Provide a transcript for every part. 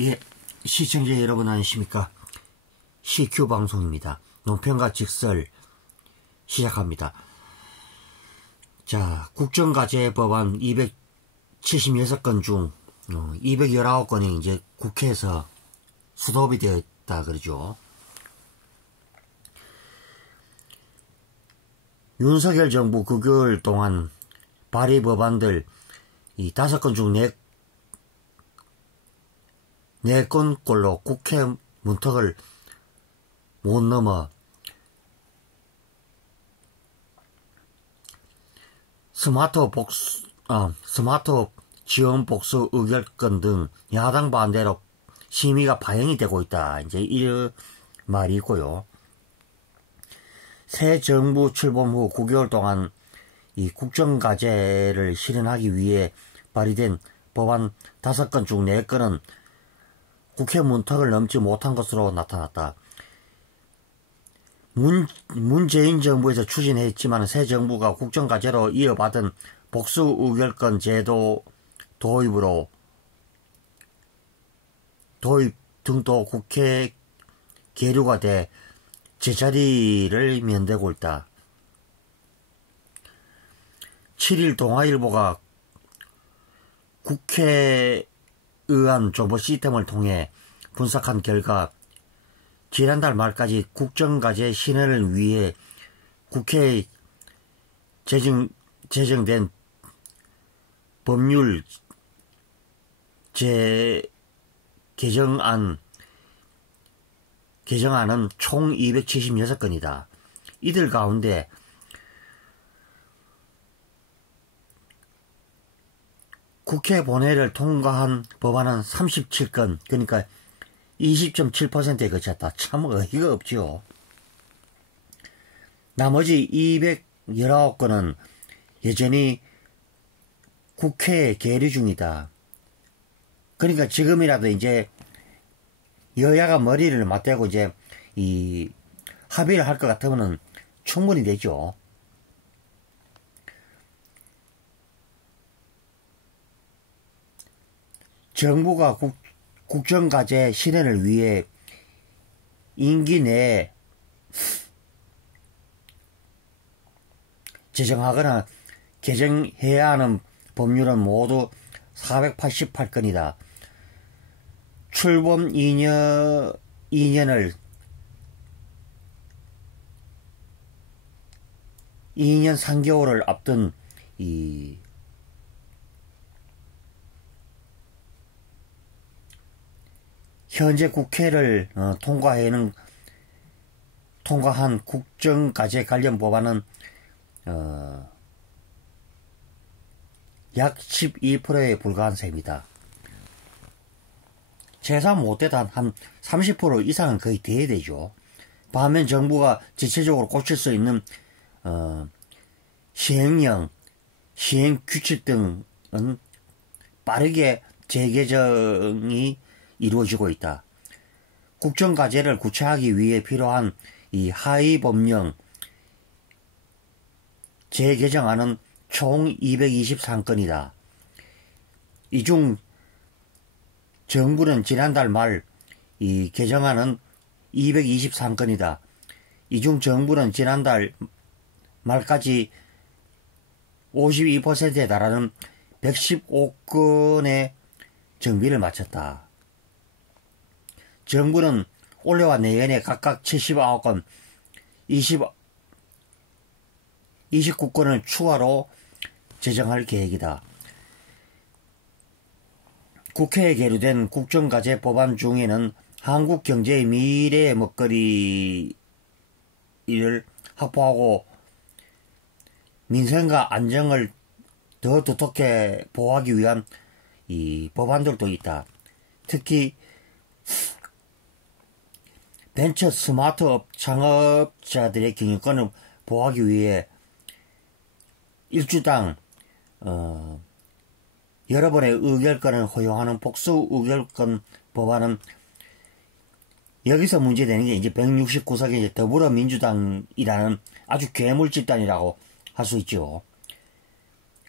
예, 시청자 여러분 안녕하십니까. CQ 방송입니다. 논평과 직설 시작합니다. 자, 국정과제 법안 276건 중 219건이 이제 국회에서 수도업이 되어 있다 그러죠. 윤석열 정부 9개월 동안 발의 법안들 이 5건 중 4건꼴로 국회 문턱을 못 넘어 스마트 지원 복수 의결권 등 야당 반대로 심의가 파행이 되고 있다. 이제 이런 말이 있고요. 새 정부 출범 후 9개월 동안 이 국정과제를 실현하기 위해 발의된 법안 5건 중 4건은 국회 문턱을 넘지 못한 것으로 나타났다. 문재인 정부에서 추진했지만 새 정부가 국정과제로 이어받은 복수의결권 제도 도입 등도 국회 계류가 돼 제자리를 면대고 있다. 7일 동아일보가 국회의안 정보 시스템을 통해 분석한 결과 지난달 말까지 국정과제 실현을 위해 국회에 제정된 법률 개정안은 총 276건이다. 이들 가운데 국회 본회의를 통과한 법안은 37건, 그러니까 20.7%에 그쳤다. 참 어이가 없지요. 나머지 219건은 여전히 국회에 계류 중이다. 그러니까 지금이라도 이제 여야가 머리를 맞대고 이제 이 합의를 할 것 같으면 충분히 되죠. 정부가 국정과제 실현을 위해 임기 내에 제정하거나 개정해야 하는 법률은 모두 488건이다. 출범 2년을 2년 3개월을 앞둔 이 현재 국회를 통과한 국정과제 관련 법안은 약 12%에 불과한 셈이다. 최소한 못해도 한 30% 이상은 거의 돼야 되죠. 반면 정부가 지체적으로 고칠 수 있는 시행령, 시행규칙 등은 빠르게 재개정이 이루어지고 있다. 국정과제를 구체화하기 위해 필요한 이 하위 법령 재개정안은 총 223건이다. 이 중 정부는 지난달 말 이 개정안은 223건이다. 이 중 정부는 지난달 말까지 52%에 달하는 115건의 정비를 마쳤다. 정부는 올해와 내년에 각각 79건, 29건을 추가로 제정할 계획이다. 국회에 계류된 국정과제 법안 중에는 한국 경제의 미래의 먹거리를 확보하고 민생과 안정을 더 두텁게 보호하기 위한 이 법안들도 있다. 특히 벤처 스마트업 창업자들의 경영권을 보호하기 위해 일주당 여러 번의 의결권을 허용하는 복수 의결권 법안은 여기서 문제되는 게 이제 169석의 더불어민주당이라는 아주 괴물 집단이라고 할 수 있죠.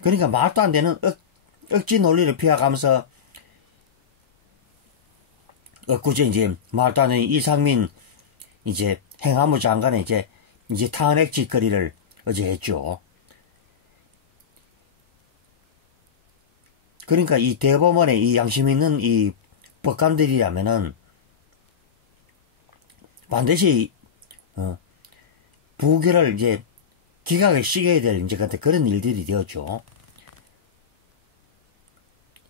그러니까 말도 안 되는 억지 논리를 피해가면서 엊그제 이제 말도 안 되는 이상민 이제 행안부 장관의 이제 탄핵 짓거리를 어제 했죠. 그러니까 이 대법원의 이 양심 있는 이 법관들이라면은 반드시 부결을 이제 기각을 시켜야 될 이제 그런 일들이 되었죠.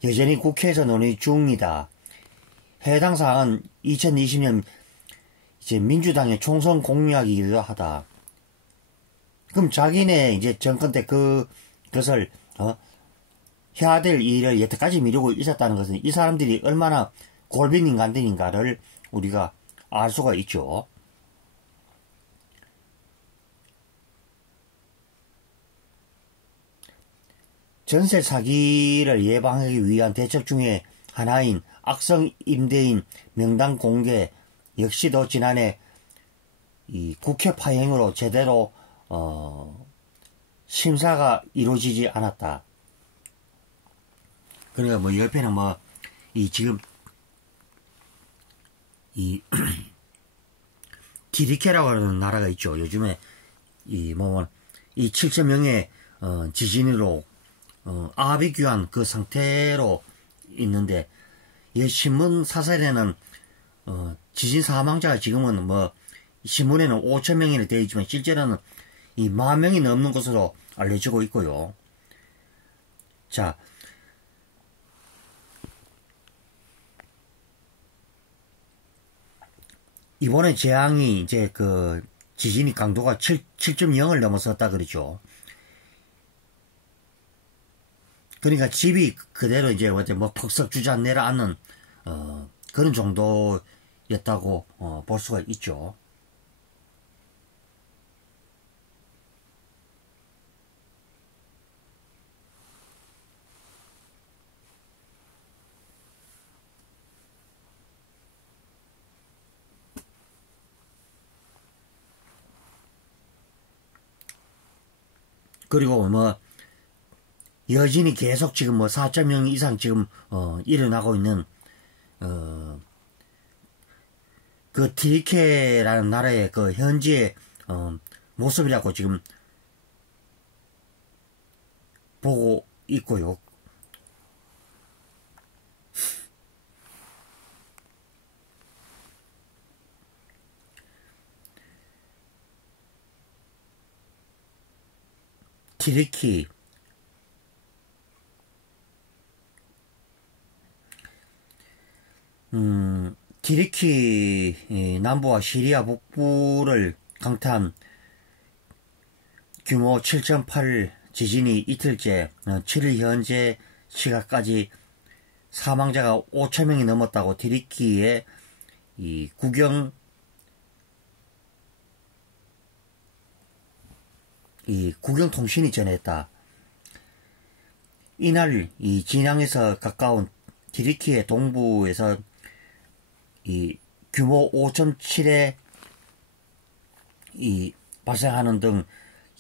여전히 국회에서 논의 중이다. 해당 사항은 2020년 이제 민주당의 총선 공약이기도 하다. 그럼 자기네 이제 정권 때 그것을 해야 될 일을 여태까지 미루고 있었다는 것은 이 사람들이 얼마나 골빈 인간들인가를 우리가 알 수가 있죠. 전세 사기를 예방하기 위한 대책 중에 하나인 악성 임대인 명단 공개 역시도 지난해 이 국회 파행으로 제대로 심사가 이루어지지 않았다. 그러니까 뭐 옆에는 뭐 이 지금 이 TDK라고 하는 나라가 있죠. 요즘에 이 7.0의 지진으로 아비규환 그 상태로 있는데 이 신문 사설에는 지진 사망자가 지금은 뭐 신문에는 5,000명이나 되어 있지만 실제로는 이 10,000명이 넘는 것으로 알려지고 있고요. 자, 이번에 재앙이 이제 그 지진이 강도가 7.0을 넘어섰다 그러죠. 그러니까 집이 그대로 이제 뭐 퍽썩 주저내려앉는 그런 정도였다고 볼 수가 있죠. 그리고 뭐 여진이 계속 지금 뭐 4.0 이상 지금 일어나고 있는 그 TDK라는 나라의 그 현지의 모습이라고 지금 보고 있고요. TDK 티르키 남부와 시리아 북부를 강타한 규모 7.8 지진이 이틀째 7일 현재 시각까지 사망자가 5,000명이 넘었다고 티르키의 이 국영통신이 전했다. 이날 이 진앙에서 가까운 티르키의 동부에서 이 규모 5.7의 이 발생하는 등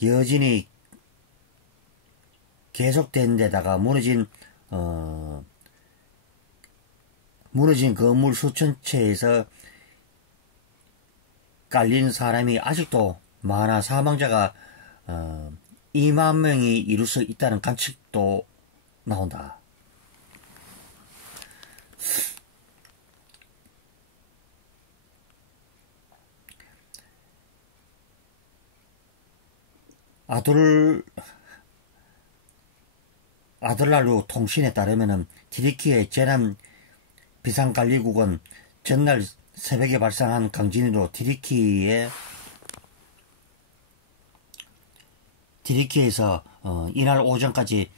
여진이 계속된 데다가 무너진 건물 수천 채에서 깔린 사람이 아직도 많아 사망자가 2만 명이 이룰 수 있다는 관측도 나온다. 아들날루 통신에 따르면은 티르키의 재난 비상관리국은 전날 새벽에 발생한 강진으로 티르키에서 이날 오전까지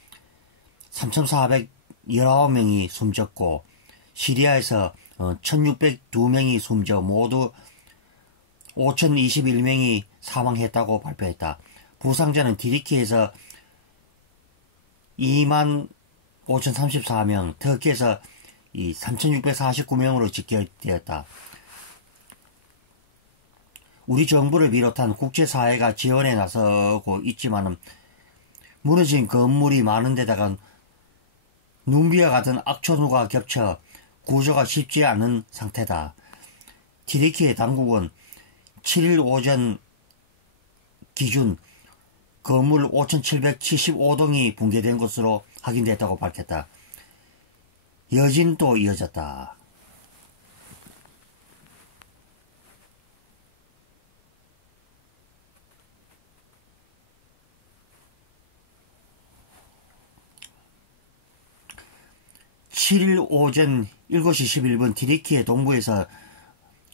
3,419명이 숨졌고 시리아에서 1,602명이 숨져 모두 5,021명이 사망했다고 발표했다. 부상자는 티르키에서 25,034명, 터키에서 3,649명으로 집계되었다. 우리 정부를 비롯한 국제사회가 지원에 나서고 있지만은 무너진 건물이 많은 데다가 눈비와 같은 악천후가 겹쳐 구조가 쉽지 않은 상태다. 튀르키예 당국은 7일 오전 기준 건물 5,775동이 붕괴된 것으로 확인됐다고 밝혔다. 여진도 이어졌다. (7일) 오전 7시 11분 튀르키예 동부에서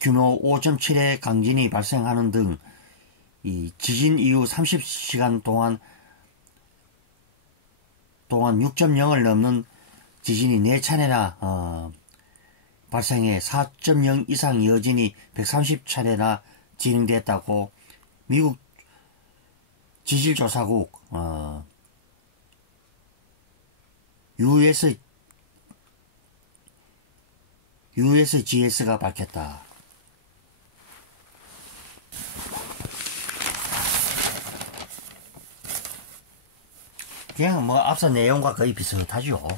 규모 5.7의 강진이 발생하는 등 이 지진 이후 30시간 동안 6.0을 넘는 지진이 4차례나 발생해 4.0 이상 여진이 130차례나 진행됐다고 미국 지질조사국 USGS가 밝혔다. 그냥 뭐 앞서 내용과 거의 비슷하죠.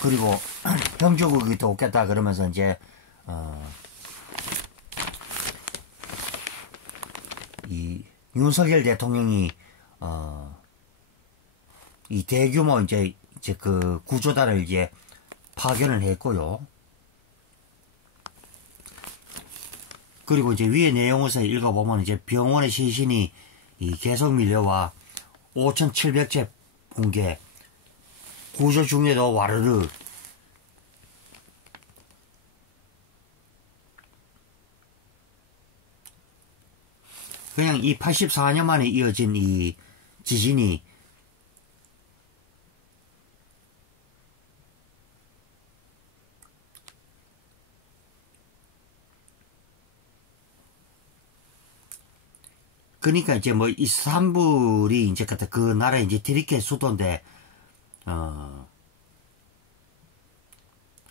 그리고 형조국이 또 없겠다 그러면서 이제 이 윤석열 대통령이 이 대규모 이제 그 구조단을 이제 파견을 했고요. 그리고 이제 위에 내용에서 읽어보면 이제 병원의 시신이 계속 밀려와 5,700채 붕괴, 구조 중에도 와르르, 그냥 이 84년 만에 이어진 이 지진이 그러니까 이제 뭐 이스탄불이 이제 그 나라 이제 튀르키예 수도인데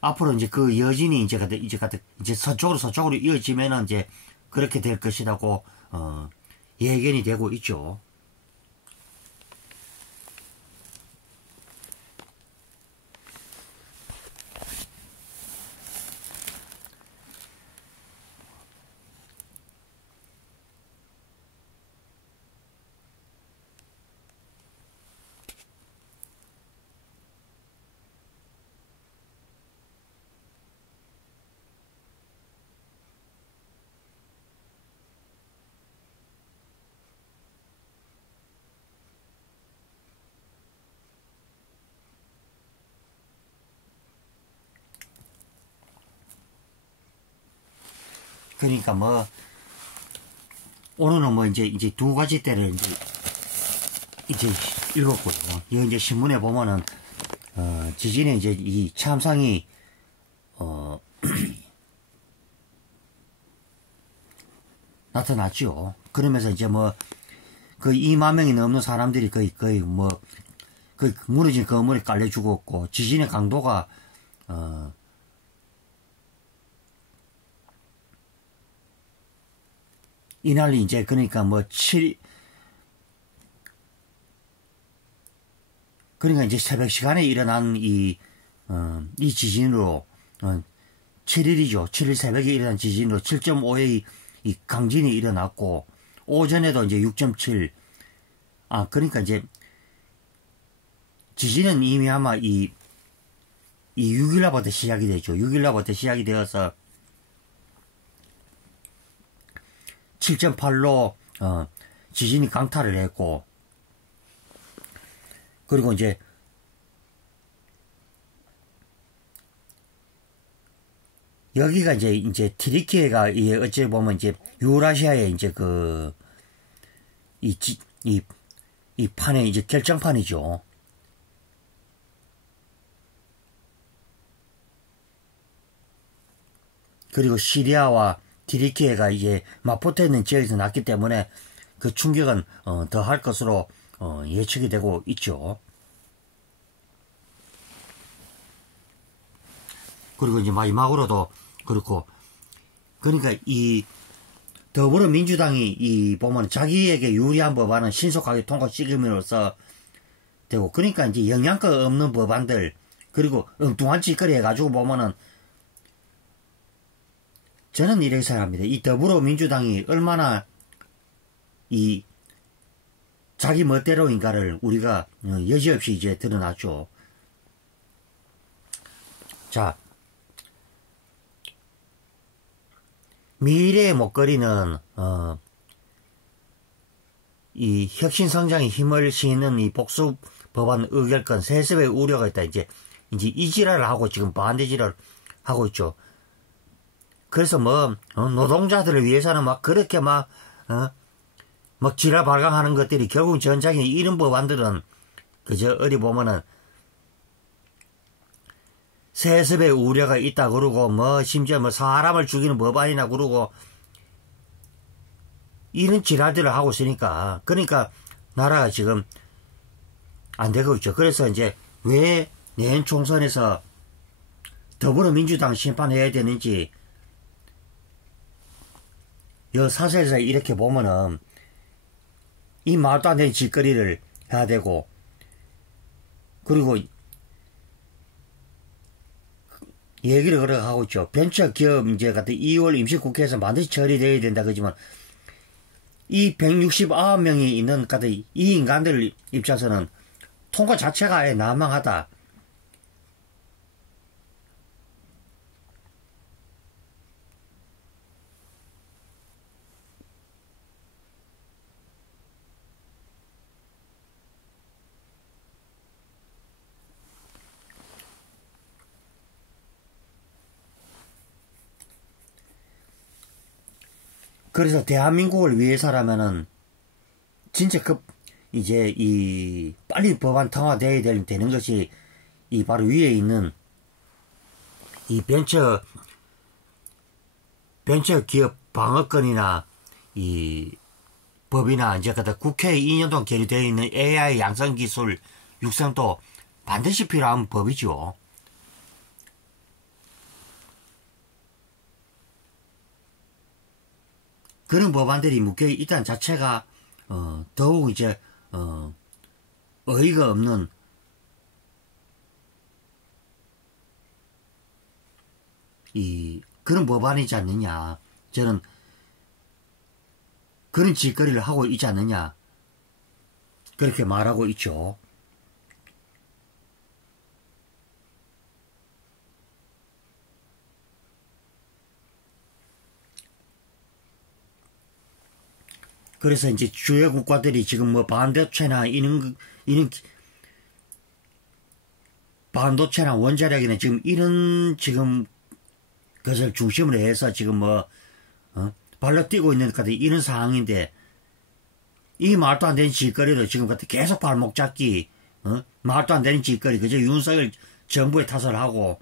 앞으로 이제 그 여진이 이제 서쪽으로 이어지면은 이제 그렇게 될 것이라고 예견이 되고 있죠. 그러니까 뭐 오늘은 뭐 이제 두 가지 때를 이제 읽었고요. 이 이제 신문에 보면은 지진에 이제 이 참상이 나타났죠. 그러면서 이제 뭐 거의 2만 명이 넘는 사람들이 거의 뭐 거의 무너진 건물에 깔려 죽었고, 지진의 강도가 이날 이제 그러니까 뭐 그러니까 이제 새벽 시간에 일어난 이 지진으로 7일이죠. 7일 새벽에 일어난 지진으로 7.5의 이 강진이 일어났고, 오전에도 이제 6.7. 그러니까 이제 지진은 이미 아마 이 6일날부터 시작이 되죠. 6일날부터 시작이 되어서 7.8로 지진이 강타를 했고, 그리고 이제 여기가 이제 튀르키예가 어찌 보면 이제 유라시아의 이제 이 판의 이제 결정판이죠. 그리고 시리아와 튀르키예가 이제 맞붙어 있는 지역에서 났기 때문에 그 충격은 더 할 것으로 예측이 되고 있죠. 그리고 이제 마지막으로도 그렇고, 그러니까 이 더불어민주당이 보면 자기에게 유리한 법안은 신속하게 통과시킴으로써 되고, 그러니까 이제 영향가 없는 법안들, 그리고 엉뚱한 짓거리 해가지고 보면은, 저는 이렇게 생각합니다. 이 더불어민주당이 얼마나 이 자기 멋대로인가를 우리가 여지없이 이제 드러났죠. 자, 미래의 목걸이는 이 혁신성장에 힘을 실는 이 복수 법안 의결권 세습의 우려가 있다. 이제 이 지랄을 하고 지금 반대 지랄을 하고 있죠. 그래서 노동자들을 위해서는 막 그렇게 막 지랄 발광하는 것들이 결국 전장에 이런 법안들은 그저 어디 보면은 세습의 우려가 있다 그러고 심지어 사람을 죽이는 법안이나 그러고 이런 지랄들을 하고 있으니까 그러니까 나라가 지금 안 되고 있죠. 그래서 이제 왜 내년 총선에서 더불어민주당 심판해야 되는지 여 사설에서 이렇게 보면은 이 말도 안 되는 짓거리를 해야 되고 그리고 얘기를 그렇게 하고 있죠. 벤처기업 문제 같은 2월 임시국회에서 반드시 처리되어야 된다 그러지만 이 169명이 있는 같은 이 인간들 입장에서는 통과 자체가 아예 난망하다. 그래서 대한민국을 위해서라면은 진짜 이제 빨리 법안 통과돼야 되는 것이 이 바로 위에 있는 이 벤처기업 방어권이나 이 법이나 이제 국회에 2년 동안 계류되어 있는 AI 양성기술 육성도 반드시 필요한 법이죠. 그런 법안들이 묶여 있다는 자체가 더욱 이제 어이가 없는 그런 법안이지 않느냐. 저는 그런 짓거리를 하고 있지 않느냐. 그렇게 말하고 있죠. 그래서 이제 주요 국가들이 지금 반도체나 이런 반도체나 원자력이나 지금 이런 것을 중심으로 해서 지금 발로 뛰고 있는 같은 이런 상황인데 이 말도 안 되는 짓거리로 지금 같은 계속 발목 잡기 말도 안 되는 짓거리 그저 윤석열 정부에 탓을 하고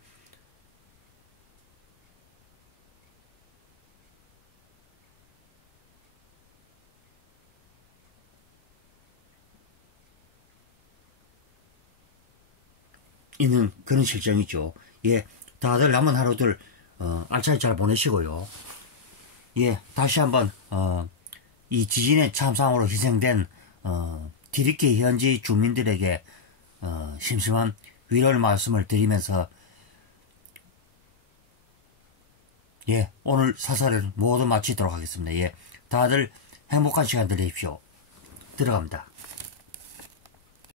있는 그런 실정이죠. 예, 다들 남은 하루들 알차게 잘 보내시고요. 예, 다시 한번 이 지진의 참상으로 희생된 디리키 현지 주민들에게 심심한 위로의 말씀을 드리면서 예, 오늘 사설을 모두 마치도록 하겠습니다. 예, 다들 행복한 시간 되십시오. 들어갑니다.